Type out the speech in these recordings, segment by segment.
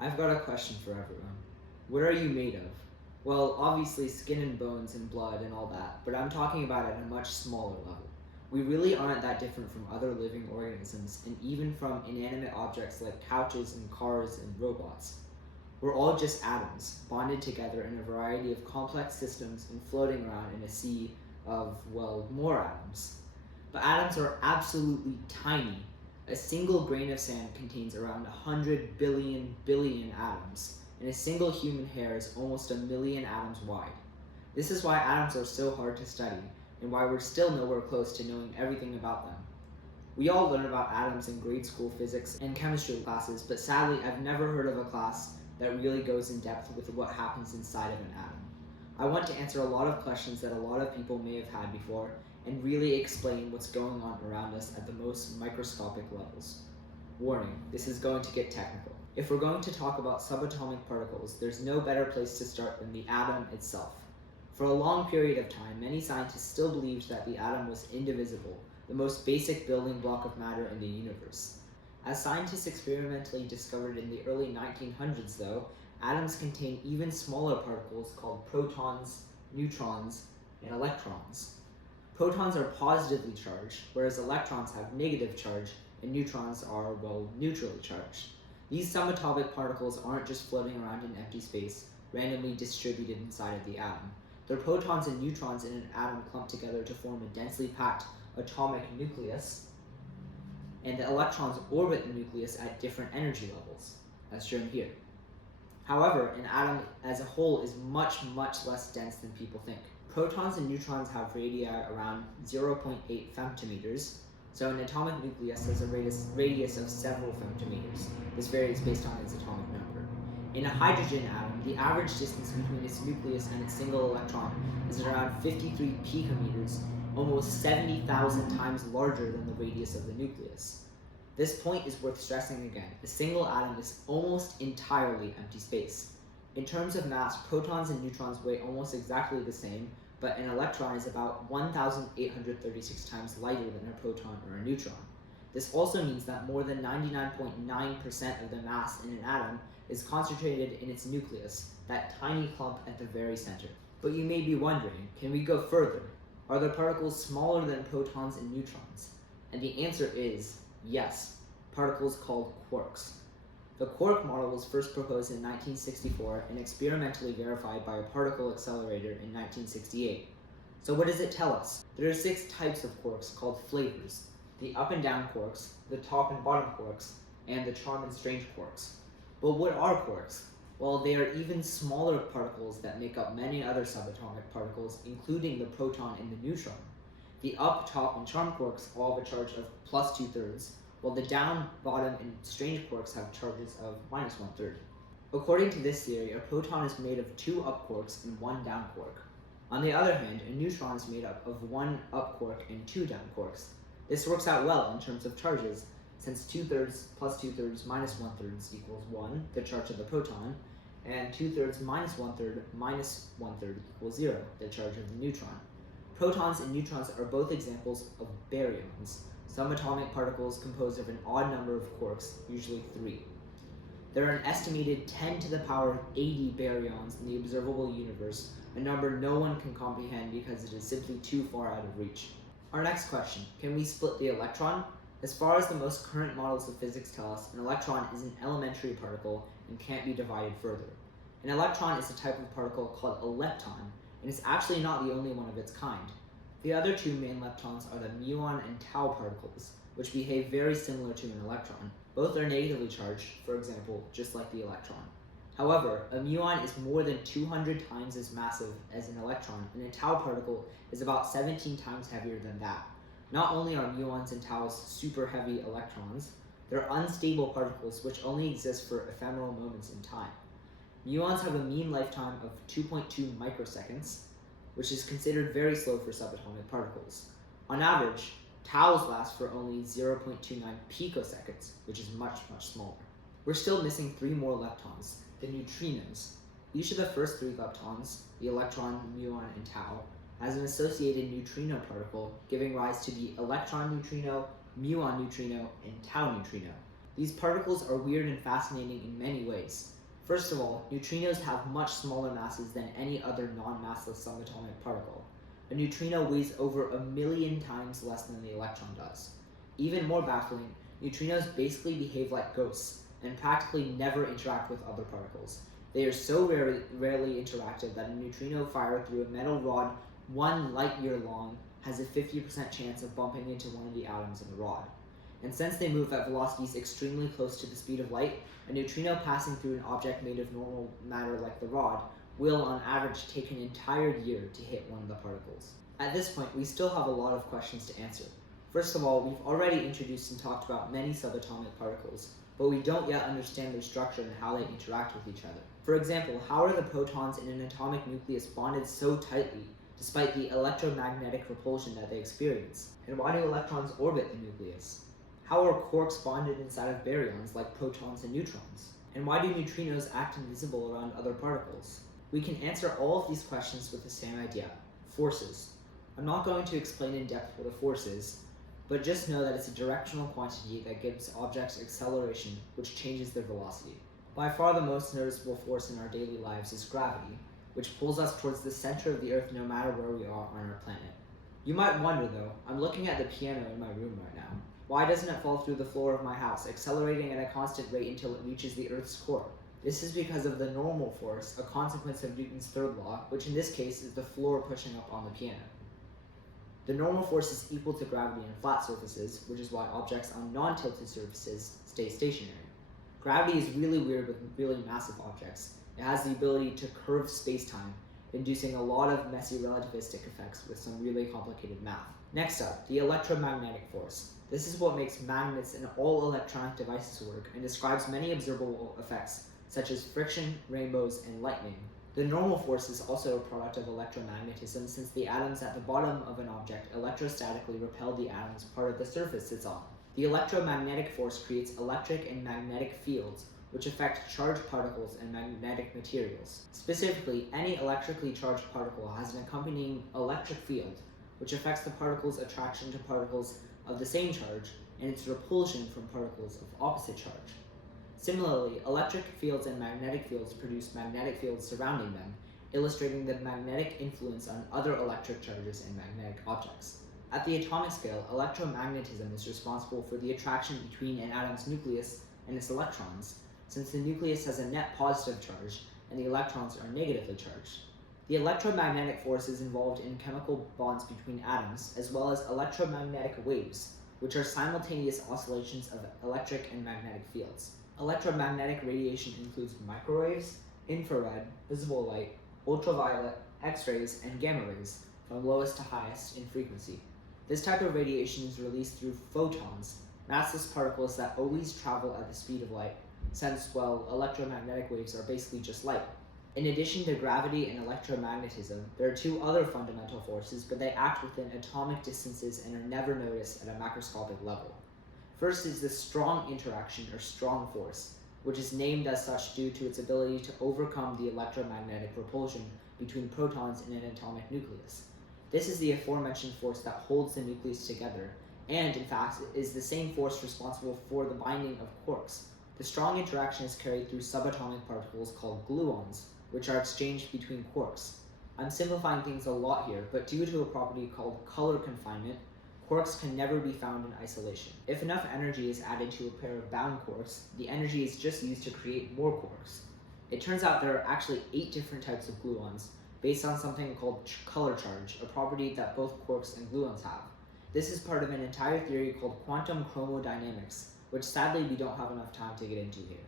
I've got a question for everyone. What are you made of? Well, obviously skin and bones and blood and all that, but I'm talking about at a much smaller level. We really aren't that different from other living organisms and even from inanimate objects like couches and cars and robots. We're all just atoms, bonded together in a variety of complex systems and floating around in a sea of, well, more atoms. But atoms are absolutely tiny. A single grain of sand contains around 100 billion atoms, and a single human hair is almost a million atoms wide. This is why atoms are so hard to study, and why we're still nowhere close to knowing everything about them. We all learn about atoms in grade school physics and chemistry classes, but sadly I've never heard of a class that really goes in depth with what happens inside of an atom. I want to answer a lot of questions that a lot of people may have had before, and really explain what's going on around us at the most microscopic levels. Warning, this is going to get technical. If we're going to talk about subatomic particles, there's no better place to start than the atom itself. For a long period of time, many scientists still believed that the atom was indivisible, the most basic building block of matter in the universe. As scientists experimentally discovered in the early 1900s, though, atoms contain even smaller particles called protons, neutrons, and electrons. Protons are positively charged, whereas electrons have negative charge, and neutrons are, well, neutrally charged. These subatomic particles aren't just floating around in empty space, randomly distributed inside of the atom. They're protons and neutrons in an atom clumped together to form a densely packed atomic nucleus, and the electrons orbit the nucleus at different energy levels, as shown here. However, an atom as a whole is much less dense than people think. Protons and neutrons have radii around 0.8 femtometers, so an atomic nucleus has a radius of several femtometers. This varies based on its atomic number. In a hydrogen atom, the average distance between its nucleus and its single electron is around 53 picometers, almost 70,000 times larger than the radius of the nucleus. This point is worth stressing again. A single atom is almost entirely empty space. In terms of mass, protons and neutrons weigh almost exactly the same, but an electron is about 1,836 times lighter than a proton or a neutron. This also means that more than 99.9% of the mass in an atom is concentrated in its nucleus, that tiny clump at the very center. But you may be wondering, can we go further? Are the particles smaller than protons and neutrons? And the answer is yes, particles called quarks. The quark model was first proposed in 1964 and experimentally verified by a particle accelerator in 1968. So what does it tell us? There are 6 types of quarks called flavors: the up and down quarks, the top and bottom quarks, and the charm and strange quarks. But what are quarks? Well, they are even smaller particles that make up many other subatomic particles, including the proton and the neutron. The up, top, and charm quarks all have a charge of plus 2/3, while the down, bottom, and strange quarks have charges of minus 1/3. According to this theory, a proton is made of 2 up quarks and 1 down quark. On the other hand, a neutron is made up of 1 up quark and 2 down quarks. This works out well in terms of charges, since 2/3 plus 2/3 minus 1/3 equals 1, the charge of the proton, and 2/3 minus 1/3 minus 1/3 equals 0, the charge of the neutron. Protons and neutrons are both examples of baryons, subatomic particles composed of an odd number of quarks, usually 3. There are an estimated 10 to the power of 80 baryons in the observable universe, a number no one can comprehend because it is simply too far out of reach. Our next question, can we split the electron? As far as the most current models of physics tell us, an electron is an elementary particle and can't be divided further. An electron is a type of particle called a lepton, and it's actually not the only one of its kind. The other 2 main leptons are the muon and tau particles, which behave very similar to an electron. Both are negatively charged, for example, just like the electron. However, a muon is more than 200 times as massive as an electron, and a tau particle is about 17 times heavier than that. Not only are muons and taus super heavy electrons, they're unstable particles which only exist for ephemeral moments in time. Muons have a mean lifetime of 2.2 microseconds, which is considered very slow for subatomic particles. On average, taus last for only 0.29 picoseconds, which is much smaller. We're still missing 3 more leptons, the neutrinos. Each of the first 3 leptons, the electron, muon, and tau, has an associated neutrino particle, giving rise to the electron neutrino, muon neutrino, and tau neutrino. These particles are weird and fascinating in many ways. First of all, neutrinos have much smaller masses than any other non-massless subatomic particle. A neutrino weighs over 1,000,000 times less than the electron does. Even more baffling, neutrinos basically behave like ghosts and practically never interact with other particles. They are so rarely interactive that a neutrino fired through a metal rod 1 light year long has a 50% chance of bumping into one of the atoms in the rod. And since they move at velocities extremely close to the speed of light, a neutrino passing through an object made of normal matter like the rod will on average take an entire year to hit one of the particles. At this point, we still have a lot of questions to answer. First of all, we've already introduced and talked about many subatomic particles, but we don't yet understand their structure and how they interact with each other. For example, how are the protons in an atomic nucleus bonded so tightly, despite the electromagnetic repulsion that they experience? And why do electrons orbit the nucleus? How are quarks bonded inside of baryons like protons and neutrons? And why do neutrinos act invisible around other particles? We can answer all of these questions with the same idea: forces. I'm not going to explain in depth what a force is, but just know that it's a directional quantity that gives objects acceleration, which changes their velocity. By far the most noticeable force in our daily lives is gravity, which pulls us towards the center of the Earth no matter where we are on our planet. You might wonder though, I'm looking at the piano in my room right now. Why doesn't it fall through the floor of my house, accelerating at a constant rate until it reaches the Earth's core? This is because of the normal force, a consequence of Newton's third law, which in this case is the floor pushing up on the piano. The normal force is equal to gravity on flat surfaces, which is why objects on non-tilted surfaces stay stationary. Gravity is really weird with really massive objects. It has the ability to curve space-time, inducing a lot of messy relativistic effects with some really complicated math. Next up, the electromagnetic force. This is what makes magnets and all electronic devices work and describes many observable effects, such as friction, rainbows, and lightning. The normal force is also a product of electromagnetism, since the atoms at the bottom of an object electrostatically repel the atoms part of the surface it's on. The electromagnetic force creates electric and magnetic fields, which affect charged particles and magnetic materials. Specifically, any electrically charged particle has an accompanying electric field, which affects the particle's attraction to particles of the same charge and its repulsion from particles of opposite charge. Similarly, electric fields and magnetic fields produce magnetic fields surrounding them, illustrating the magnetic influence on other electric charges and magnetic objects. At the atomic scale, electromagnetism is responsible for the attraction between an atom's nucleus and its electrons, since the nucleus has a net positive charge and the electrons are negatively charged. The electromagnetic force is involved in chemical bonds between atoms, as well as electromagnetic waves, which are simultaneous oscillations of electric and magnetic fields. Electromagnetic radiation includes microwaves, infrared, visible light, ultraviolet, X-rays, and gamma rays, from lowest to highest in frequency. This type of radiation is released through photons, massless particles that always travel at the speed of light, since, well, electromagnetic waves are basically just light. In addition to gravity and electromagnetism, there are two other fundamental forces, but they act within atomic distances and are never noticed at a macroscopic level. First is the strong interaction, or strong force, which is named as such due to its ability to overcome the electromagnetic repulsion between protons in an atomic nucleus. This is the aforementioned force that holds the nucleus together, and in fact is the same force responsible for the binding of quarks. The strong interaction is carried through subatomic particles called gluons, which are exchanged between quarks. I'm simplifying things a lot here, but due to a property called color confinement, quarks can never be found in isolation. If enough energy is added to a pair of bound quarks, the energy is just used to create more quarks. It turns out there are actually 8 different types of gluons, based on something called color charge, a property that both quarks and gluons have. This is part of an entire theory called quantum chromodynamics, which sadly we don't have enough time to get into here.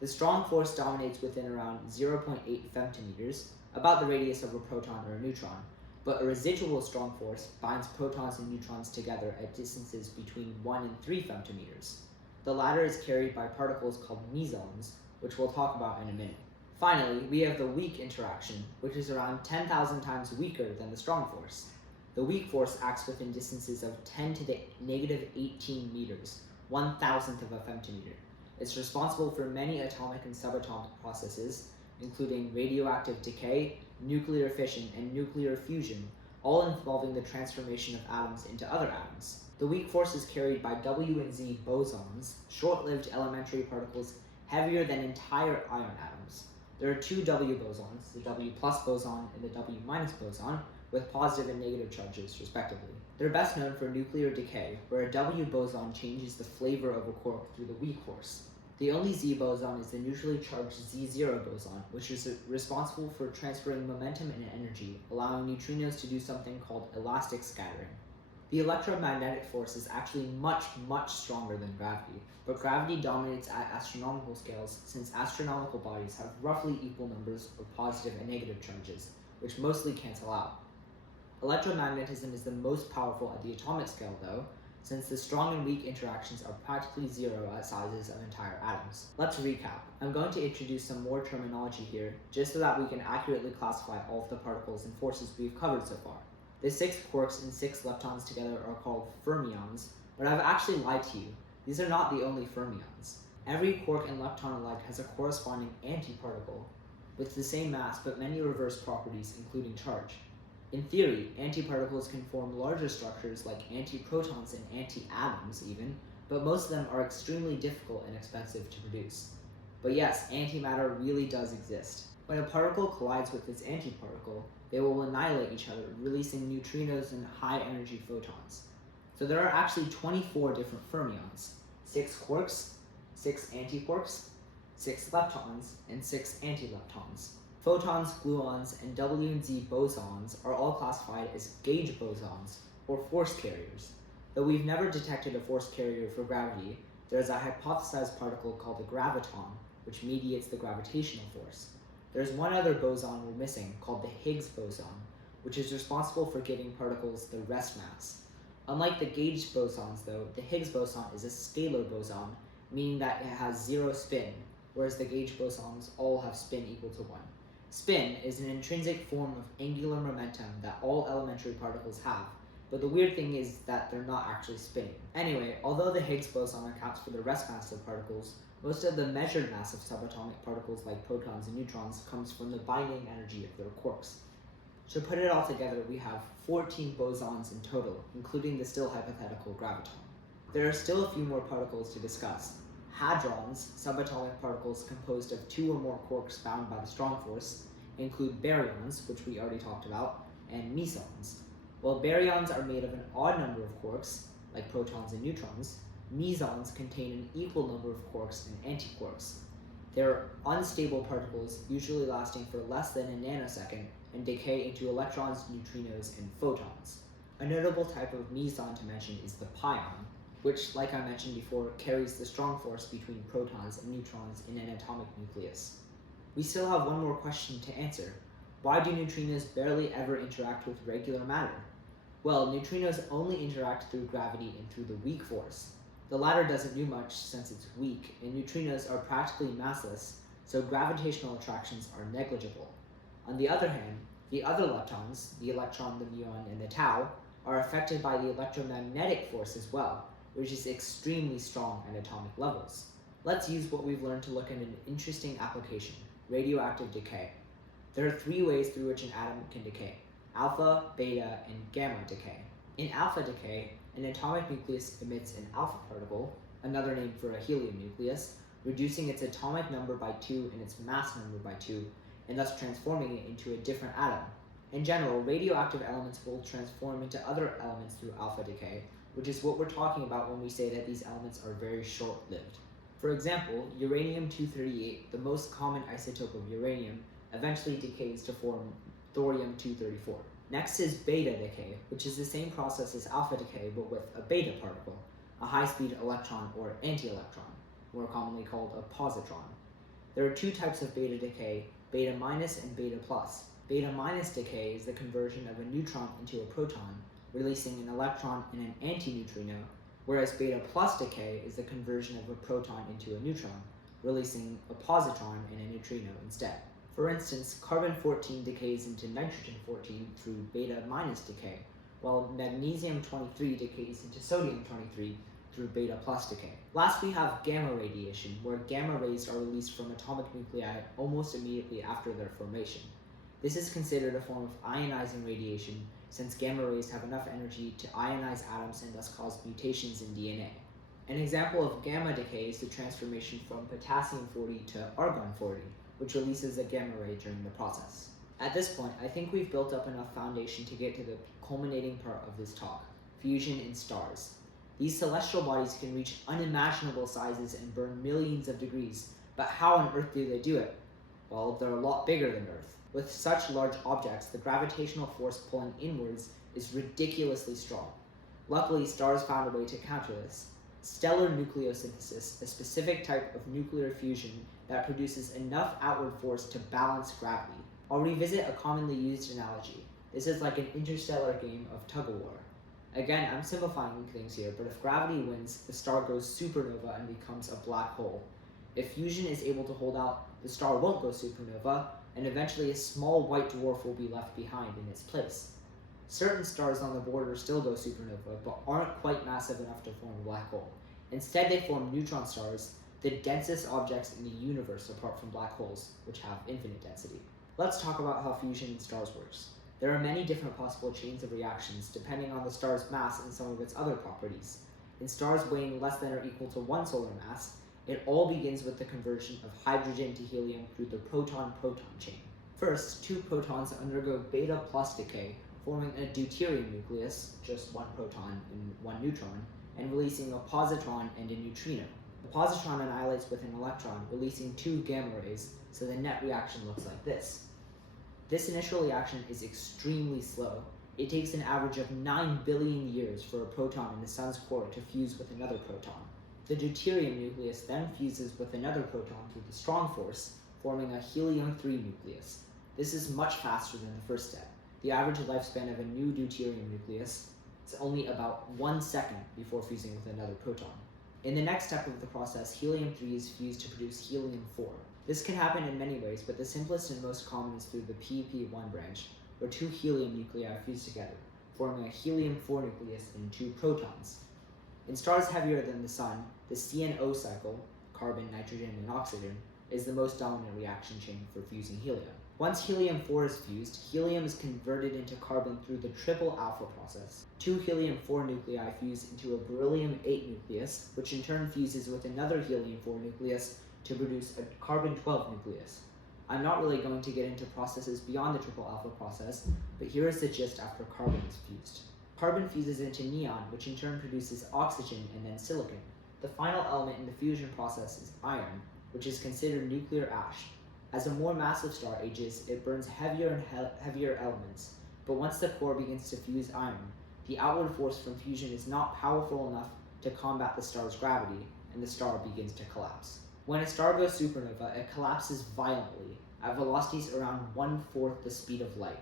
The strong force dominates within around 0.8 femtometers, about the radius of a proton or a neutron, but a residual strong force binds protons and neutrons together at distances between 1 and 3 femtometers. The latter is carried by particles called mesons, which we'll talk about in a minute. Finally, we have the weak interaction, which is around 10,000 times weaker than the strong force. The weak force acts within distances of 10 to the negative 18 meters, 1,000th of a femtometer. It's responsible for many atomic and subatomic processes, including radioactive decay, nuclear fission, and nuclear fusion, all involving the transformation of atoms into other atoms. The weak force is carried by W and Z bosons, short-lived elementary particles heavier than entire iron atoms. There are two W bosons, the W plus boson and the W minus boson, with positive and negative charges, respectively. They're best known for nuclear decay, where a W boson changes the flavor of a quark through the weak force. The only Z boson is the neutrally charged Z0 boson, which is responsible for transferring momentum and energy, allowing neutrinos to do something called elastic scattering. The electromagnetic force is actually much, much stronger than gravity, but gravity dominates at astronomical scales since astronomical bodies have roughly equal numbers of positive and negative charges, which mostly cancel out. Electromagnetism is the most powerful at the atomic scale, though, since the strong and weak interactions are practically zero at sizes of entire atoms. Let's recap. I'm going to introduce some more terminology here, just so that we can accurately classify all of the particles and forces we've covered so far. The 6 quarks and 6 leptons together are called fermions, but I've actually lied to you. These are not the only fermions. Every quark and lepton alike has a corresponding antiparticle, with the same mass but many reverse properties, including charge. In theory, antiparticles can form larger structures like antiprotons and antiatoms even, but most of them are extremely difficult and expensive to produce. But yes, antimatter really does exist. When a particle collides with its antiparticle, they will annihilate each other, releasing neutrinos and high-energy photons. So there are actually 24 different fermions, 6 quarks, 6 antiquarks, 6 leptons, and 6 antileptons. Photons, gluons, and W and Z bosons are all classified as gauge bosons, or force carriers. Though we've never detected a force carrier for gravity, there is a hypothesized particle called a graviton, which mediates the gravitational force. There's one other boson we're missing, called the Higgs boson, which is responsible for giving particles the rest mass. Unlike the gauge bosons, though, the Higgs boson is a scalar boson, meaning that it has 0 spin, whereas the gauge bosons all have spin equal to 1. Spin is an intrinsic form of angular momentum that all elementary particles have, but the weird thing is that they're not actually spinning. Anyway, although the Higgs boson accounts for the rest mass of particles, most of the measured mass of subatomic particles like protons and neutrons comes from the binding energy of their quarks. To put it all together, we have 14 bosons in total, including the still hypothetical graviton. There are still a few more particles to discuss. Hadrons, subatomic particles composed of 2 or more quarks bound by the strong force, include baryons, which we already talked about, and mesons. While baryons are made of an odd number of quarks, like protons and neutrons, mesons contain an equal number of quarks and antiquarks. They're unstable particles, usually lasting for less than a nanosecond, and decay into electrons, neutrinos, and photons. A notable type of meson to mention is the pion, which, like I mentioned before, carries the strong force between protons and neutrons in an atomic nucleus. We still have one more question to answer. Why do neutrinos barely ever interact with regular matter? Well, neutrinos only interact through gravity and through the weak force. The latter doesn't do much since it's weak, and neutrinos are practically massless, so gravitational attractions are negligible. On the other hand, the other leptons, the electron, the muon, and the tau, are affected by the electromagnetic force as well, which is extremely strong at atomic levels. Let's use what we've learned to look at an interesting application, radioactive decay. There are 3 ways through which an atom can decay: alpha, beta, and gamma decay. In alpha decay, an atomic nucleus emits an alpha particle, another name for a helium nucleus, reducing its atomic number by 2 and its mass number by 2, and thus transforming it into a different atom. In general, radioactive elements will transform into other elements through alpha decay, which is what we're talking about when we say that these elements are very short-lived. For example, uranium-238, the most common isotope of uranium, eventually decays to form thorium-234. Next is beta decay, which is the same process as alpha decay but with a beta particle, a high-speed electron or anti-electron, more commonly called a positron. There are 2 types of beta decay, beta minus and beta plus. Beta minus decay is the conversion of a neutron into a proton, releasing an electron and an antineutrino, whereas beta plus decay is the conversion of a proton into a neutron, releasing a positron and a neutrino instead. For instance, carbon-14 decays into nitrogen-14 through beta minus decay, while magnesium-23 decays into sodium-23 through beta plus decay. Last, we have gamma radiation, where gamma rays are released from atomic nuclei almost immediately after their formation. This is considered a form of ionizing radiation since gamma rays have enough energy to ionize atoms and thus cause mutations in DNA. An example of gamma decay is the transformation from potassium-40 to argon-40, which releases a gamma ray during the process. At this point, I think we've built up enough foundation to get to the culminating part of this talk, fusion in stars. These celestial bodies can reach unimaginable sizes and burn millions of degrees, but how on earth do they do it? Well, they're a lot bigger than Earth. With such large objects, the gravitational force pulling inwards is ridiculously strong. Luckily, stars found a way to counter this. Stellar nucleosynthesis, a specific type of nuclear fusion that produces enough outward force to balance gravity. I'll revisit a commonly used analogy. This is like an interstellar game of tug-of-war. Again, I'm simplifying things here, but if gravity wins, the star goes supernova and becomes a black hole. If fusion is able to hold out, the star won't go supernova, and eventually a small white dwarf will be left behind in its place. Certain stars on the border still go supernova, but aren't quite massive enough to form a black hole. Instead, they form neutron stars, the densest objects in the universe apart from black holes, which have infinite density. Let's talk about how fusion in stars works. There are many different possible chains of reactions depending on the star's mass and some of its other properties. In stars weighing less than or equal to 1 solar mass, it all begins with the conversion of hydrogen to helium through the proton-proton chain. First, 2 protons undergo beta plus decay, forming a deuterium nucleus, just 1 proton and 1 neutron, and releasing a positron and a neutrino. The positron annihilates with an electron, releasing 2 gamma rays, so the net reaction looks like this. This initial reaction is extremely slow. It takes an average of 9 billion years for a proton in the sun's core to fuse with another proton. The deuterium nucleus then fuses with another proton through the strong force, forming a helium-3 nucleus. This is much faster than the first step. The average lifespan of a new deuterium nucleus is only about 1 second before fusing with another proton. In the next step of the process, helium-3 is fused to produce helium-4. This can happen in many ways, but the simplest and most common is through the pp1 branch, where 2 helium nuclei fuse together, forming a helium-4 nucleus and 2 protons. In stars heavier than the Sun, the CNO cycle, carbon, nitrogen, and oxygen, is the most dominant reaction chain for fusing helium. Once helium-4 is fused, helium is converted into carbon through the triple alpha process. 2 helium-4 nuclei fuse into a beryllium-8 nucleus, which in turn fuses with another helium-4 nucleus to produce a carbon-12 nucleus. I'm not really going to get into processes beyond the triple alpha process, but here is the gist after carbon is fused. Carbon fuses into neon, which in turn produces oxygen and then silicon. The final element in the fusion process is iron, which is considered nuclear ash. As a more massive star ages, it burns heavier and heavier elements, but once the core begins to fuse iron, the outward force from fusion is not powerful enough to combat the star's gravity, and the star begins to collapse. When a star goes supernova, it collapses violently, at velocities around 1/4 the speed of light.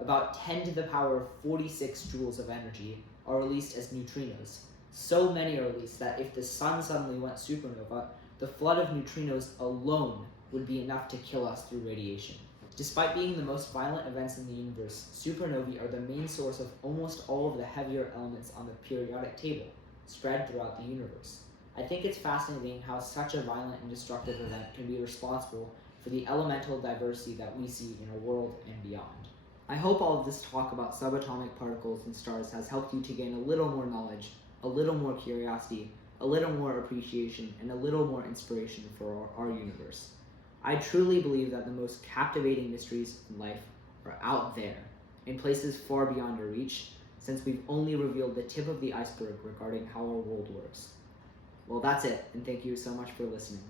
About 10 to the power of 46 joules of energy are released as neutrinos. So many are released that if the sun suddenly went supernova, the flood of neutrinos alone would be enough to kill us through radiation. Despite being the most violent events in the universe, supernovae are the main source of almost all of the heavier elements on the periodic table, spread throughout the universe. I think it's fascinating how such a violent and destructive event can be responsible for the elemental diversity that we see in our world and beyond. I hope all of this talk about subatomic particles and stars has helped you to gain a little more knowledge, a little more curiosity, a little more appreciation, and a little more inspiration for our universe. I truly believe that the most captivating mysteries in life are out there, in places far beyond our reach, since we've only revealed the tip of the iceberg regarding how our world works. Well, that's it, and thank you so much for listening.